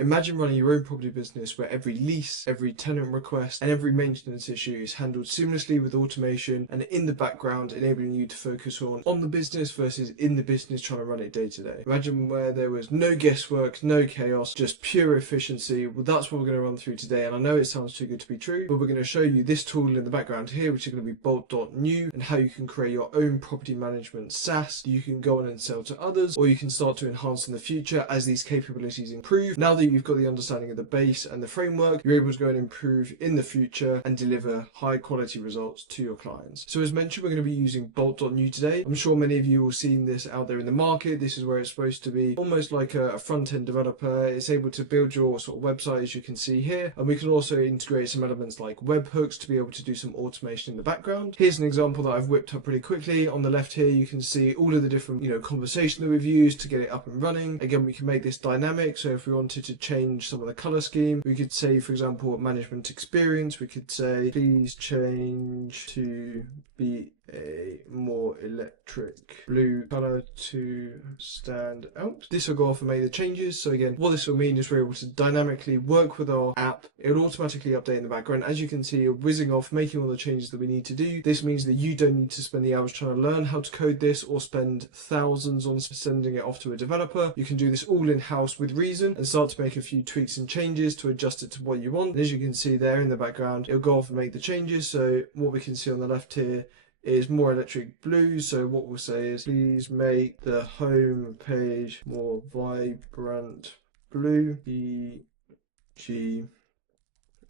Imagine running your own property business where every lease, every tenant request, and every maintenance issue is handled seamlessly with automation and in the background, enabling you to focus on the business versus in the business trying to run it day to day. Imagine where there was no guesswork, no chaos, just pure efficiency. Well, that's what we're going to run through today. And I know it sounds too good to be true, but we're going to show you this tool in the background here, which is going to be Bolt.new, and how you can create your own property management SaaS. You can go on and sell to others, or you can start to enhance in the future as these capabilities improve. Now that you've got the understanding of the base and the framework, you're able to go and improve in the future and deliver high quality results to your clients. So as mentioned, we're going to be using Bolt.new today. I'm sure many of you will seen this out there in the market. This is where it's supposed to be almost like a front-end developer. It's able to build your sort of website, as you can see here, and we can also integrate some elements like webhooks to be able to do some automation in the background. Here's an example that I've whipped up pretty quickly. On the left here, you can see all of the different conversation that we've used to get it up and running. Again, we can make this dynamic, so if we wanted to change some of the color scheme, we could say, for example, management experience, we could say please change to be a more electric blue color to stand out. This will go off and make the changes. So again, what this will mean is we're able to dynamically work with our app. It'll automatically update in the background. As you can see, you're whizzing off, making all the changes that we need to do. This means that you don't need to spend the hours trying to learn how to code this or spend thousands on sending it off to a developer. You can do this all in-house with reason and start to make a few tweaks and changes to adjust it to what you want. And as you can see there in the background, it'll go off and make the changes. So what we can see on the left here is more electric blue. So what we'll say is please make the home page more vibrant blue, EG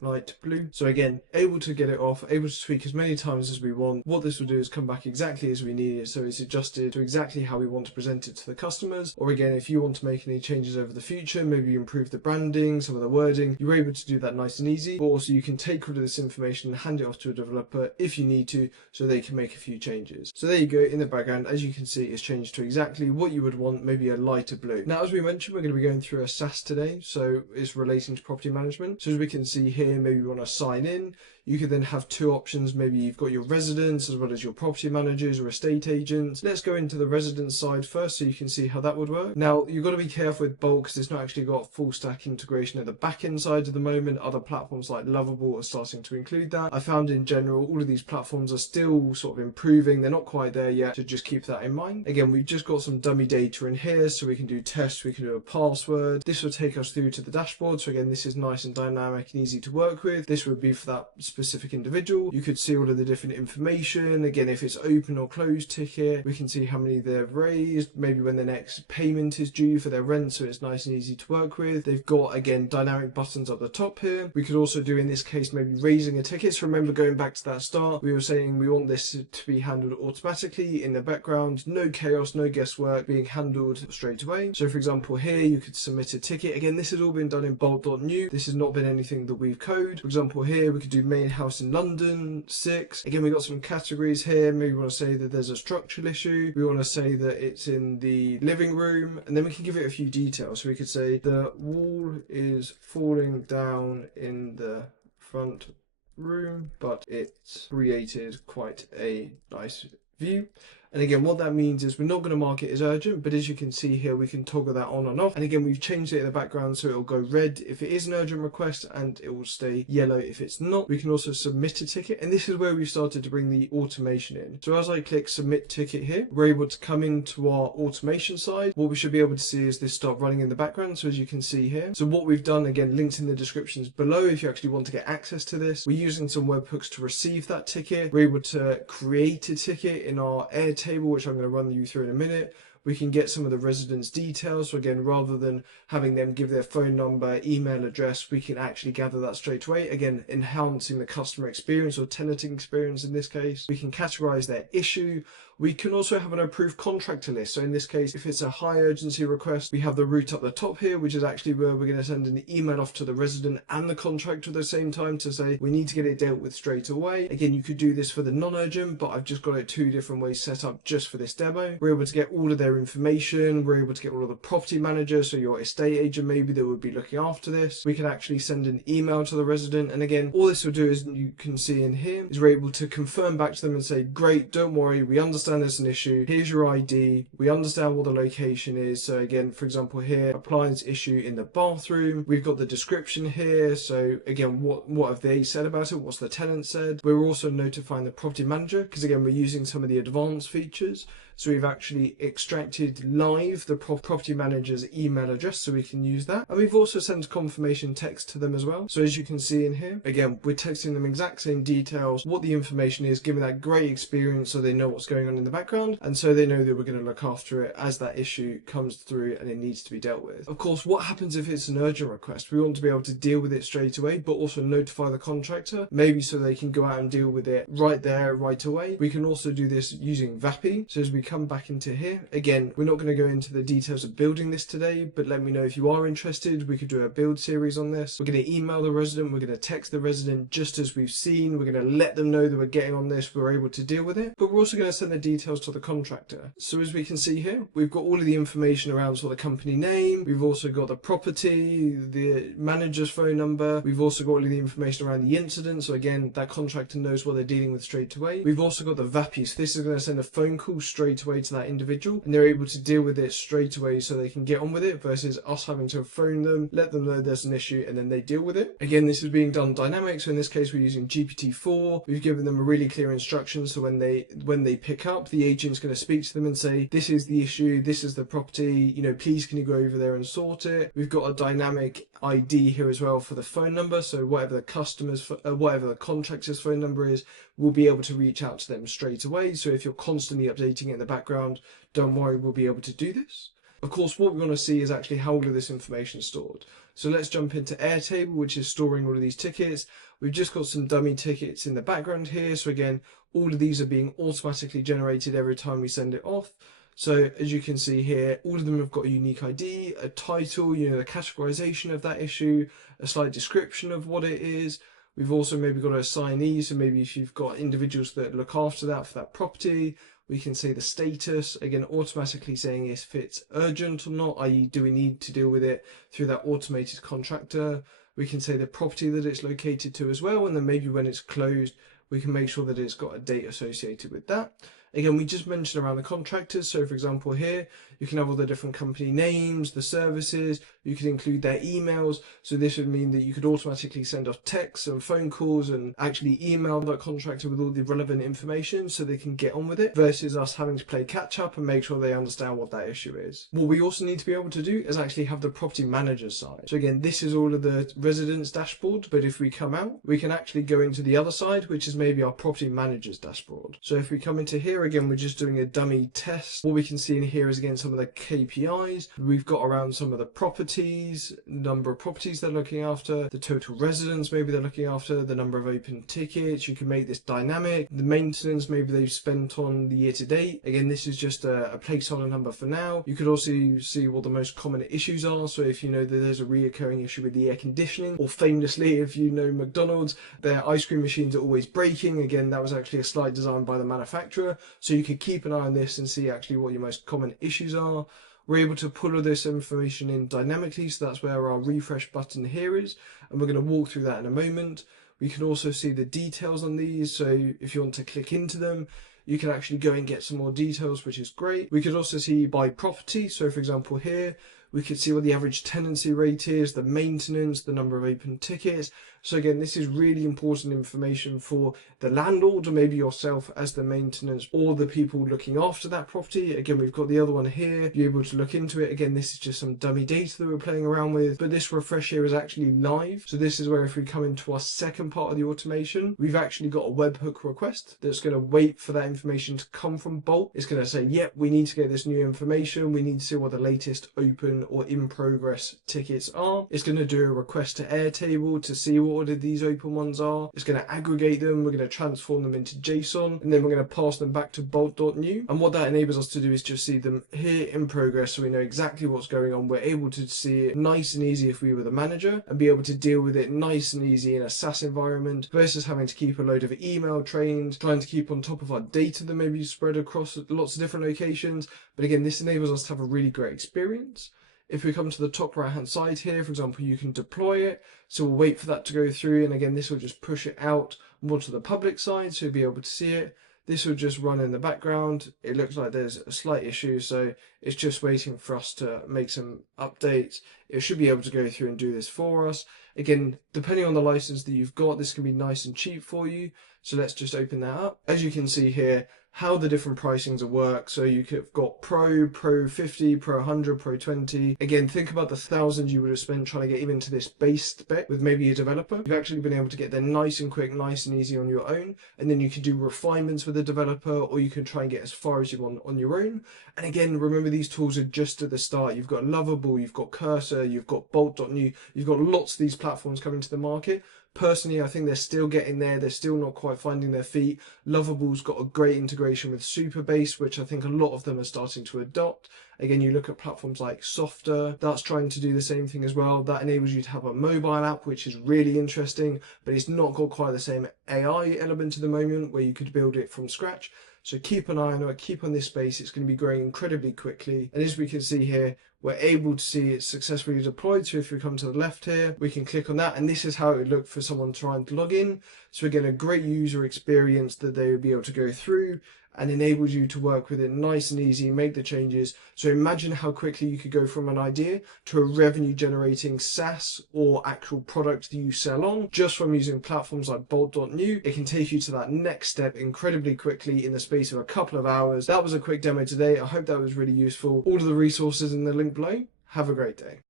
light blue. So again, able to get it off, able to tweak as many times as we want. What this will do is come back exactly as we need it, so it's adjusted to exactly how we want to present it to the customers. Or again, if you want to make any changes over the future, maybe you improve the branding, some of the wording, you're able to do that nice and easy. But also you can take all of this information and hand it off to a developer if you need to, so they can make a few changes. So there you go. In the background, as you can see, it's changed to exactly what you would want, maybe a lighter blue. Now, as we mentioned, we're going to be going through a SaaS today, so it's relating to property management. So as we can see here, maybe you want to sign in. You could then have two options. Maybe you've got your residents as well as your property managers or estate agents. Let's go into the resident side first so you can see how that would work. Now, you've got to be careful with Bolt because it's not actually got full stack integration at the back end side at the moment. Other platforms like Lovable are starting to include that. I found in general, all of these platforms are still sort of improving. They're not quite there yet, so just keep that in mind. Again, we've just got some dummy data in here, so we can do tests, we can do a password. This will take us through to the dashboard. So again, this is nice and dynamic and easy to work with. This would be for that specific individual. You could see all of the different information. Again, if it's open or closed ticket, we can see how many they've raised, maybe when the next payment is due for their rent, so it's nice and easy to work with. They've got, again, dynamic buttons up the top here. We could also do, in this case, maybe raising a ticket. So remember, going back to that start, we were saying we want this to be handled automatically in the background, no chaos, no guesswork, being handled straight away. So for example, here you could submit a ticket. Again, this has all been done in Bolt.new. This has not been anything that we've coded. For example, here we could do main house in London 6. Again, we got some categories here. Maybe we want to say that there's a structural issue. We want to say that it's in the living room, and then we can give it a few details. So we could say the wall is falling down in the front room, but it's created quite a nice view. And again, what that means is we're not going to mark it as urgent, but as you can see here, we can toggle that on and off. And again, we've changed it in the background, so it'll go red if it is an urgent request, and it will stay yellow if it's not. We can also submit a ticket, and this is where we started to bring the automation in. So as I click submit ticket here, we're able to come into our automation side. What we should be able to see is this start running in the background. So as you can see here, so what we've done, again, links in the descriptions below if you actually want to get access to this. We're using some webhooks to receive that ticket. We're able to create a ticket in our table, which I'm going to run you through in a minute. We can get some of the residents' details. So again, rather than having them give their phone number, email address, we can actually gather that straight away. Again, enhancing the customer experience or tenanting experience in this case. We can categorize their issue. We can also have an approved contractor list. So in this case, if it's a high urgency request, we have the route up the top here, which is actually where we're going to send an email off to the resident and the contractor at the same time to say we need to get it dealt with straight away. Again, you could do this for the non-urgent, but I've just got it two different ways set up just for this demo. We're able to get all of their information. We're able to get all of the property managers, so your estate agent maybe that would be looking after this. We can actually send an email to the resident. And again, all this will do, is you can see in here, is we're able to confirm back to them and say, great, don't worry, we understand understand there's an issue. Here's your ID. We understand what the location is. So again, for example here, appliance issue in the bathroom. We've got the description here. So again, what have they said about it? What's the tenant said? We're also notifying the property manager because again, we're using some of the advanced features. So we've actually extracted live the property manager's email address so we can use that. And we've also sent confirmation text to them as well. So as you can see in here, again, we're texting them exact same details, what the information is, giving that great experience so they know what's going on in the background. And so they know that we're going to look after it as that issue comes through and it needs to be dealt with. Of course, what happens if it's an urgent request? We want to be able to deal with it straight away, but also notify the contractor, maybe so they can go out and deal with it right there, right away. We can also do this using VAPI. So as we come back into here, again, we're not going to go into the details of building this today, but let me know if you are interested. We could do a build series on this. We're going to email the resident, we're going to text the resident just as we've seen. We're going to let them know that we're getting on this, we're able to deal with it, but we're also going to send the details to the contractor. So as we can see here, we've got all of the information around sort of the company name, we've also got the property, the manager's phone number, we've also got all of the information around the incident, so again, that contractor knows what they're dealing with straight away. We've also got the VAPI, so this is going to send a phone call straight away to that individual, and they're able to deal with it straight away so they can get on with it, versus us having to phone them, let them know there's an issue, and then they deal with it. Again, this is being done dynamic, so in this case we're using GPT-4. We've given them a really clear instruction, so when they pick up, the agent's going to speak to them and say, this is the issue, this is the property, you know, please can you go over there and sort it. We've got a dynamic ID here as well for the phone number, so whatever the contractor's phone number is, we'll be able to reach out to them straight away. So if you're constantly updating it in the background, don't worry, we'll be able to do this. Of course, what we're going to see is actually how all of this information is stored. So let's jump into Airtable, which is storing all of these tickets. We've just got some dummy tickets in the background here. So again, all of these are being automatically generated every time we send it off. So as you can see here, all of them have got a unique ID, a title, you know, the categorization of that issue, a slight description of what it is. We've also maybe got an assignee, so maybe if you've got individuals that look after that for that property, we can say the status, again, automatically saying if it's urgent or not, i.e. do we need to deal with it through that automated contractor. We can say the property that it's located to as well, and then maybe when it's closed, we can make sure that it's got a date associated with that. Again, we just mentioned around the contractors. So for example here, you can have all the different company names, the services, you can include their emails. So this would mean that you could automatically send off texts and phone calls and actually email that contractor with all the relevant information so they can get on with it, versus us having to play catch up and make sure they understand what that issue is. What we also need to be able to do is actually have the property manager's side. So again, this is all of the residents dashboard, but if we come out, we can actually go into the other side, which is maybe our property manager's dashboard. So if we come into here, again, we're just doing a dummy test. What we can see in here is again some of the KPIs. We've got around some of the properties, number of properties they're looking after, the total residents maybe they're looking after, the number of open tickets. You can make this dynamic. The maintenance maybe they've spent on the year to date. Again, this is just a placeholder number for now. You could also see what the most common issues are. So if you know that there's a reoccurring issue with the air conditioning, or famously, if you know McDonald's, their ice cream machines are always breaking. Again, that was actually a slight design by the manufacturer. So you could keep an eye on this and see actually what your most common issues are. We're able to pull all this information in dynamically, so that's where our refresh button here is, and we're going to walk through that in a moment. We can also see the details on these, so if you want to click into them, you can actually go and get some more details, which is great. We could also see by property, so for example here, we could see what the average tenancy rate is, the maintenance, the number of open tickets. So again, this is really important information for the landlord, or maybe yourself as the maintenance, or the people looking after that property. Again, we've got the other one here, you're able to look into it. Again, this is just some dummy data that we're playing around with, but this refresh here is actually live. So this is where if we come into our second part of the automation, we've actually got a webhook request that's going to wait for that information to come from Bolt. It's going to say, yep, we need to get this new information. We need to see what the latest open or in progress tickets are. It's going to do a request to Airtable to see what ordered these open ones are. It's going to aggregate them. We're going to transform them into JSON, and then we're going to pass them back to Bolt.new. And what that enables us to do is just see them here in progress, so we know exactly what's going on. We're able to see it nice and easy if we were the manager, and be able to deal with it nice and easy in a SaaS environment, versus having to keep a load of email trains, trying to keep on top of our data that may be spread across lots of different locations. But again, this enables us to have a really great experience. If we come to the top right hand side here, for example, you can deploy it. So we'll wait for that to go through. And again, this will just push it out more to the public side, so you'll be able to see it. This will just run in the background. It looks like there's a slight issue, so it's just waiting for us to make some updates. It should be able to go through and do this for us. Again, depending on the license that you've got, this can be nice and cheap for you. So let's just open that up. As you can see here, how the different pricings work. So you could have got Pro, Pro 50, Pro 100, Pro 20. Again, think about the thousands you would have spent trying to get even to this base spec with maybe a developer. You've actually been able to get there nice and quick, nice and easy on your own. And then you can do refinements with a developer, or you can try and get as far as you want on your own. And again, remember, these tools are just at the start. You've got Lovable, you've got Cursor, you've got Bolt.new, you've got lots of these platforms coming to the market. Personally, I think they're still getting there. They're still not quite finding their feet. Lovable's got a great integration with Superbase, which I think a lot of them are starting to adopt. Again, you look at platforms like Softer, that's trying to do the same thing as well. That enables you to have a mobile app, which is really interesting, but it's not got quite the same AI element at the moment where you could build it from scratch. So keep an eye on it, keep on this space. It's going to be growing incredibly quickly. And as we can see here, we're able to see it successfully deployed. So if we come to the left here, we can click on that, and this is how it would look for someone trying to log in. So again, a great user experience that they would be able to go through, and enables you to work with it nice and easy, make the changes. So imagine how quickly you could go from an idea to a revenue generating SaaS or actual product that you sell on just from using platforms like Bolt.new. It can take you to that next step incredibly quickly in the space of a couple of hours. That was a quick demo today. I hope that was really useful. All of the resources in the link below. Have a great day.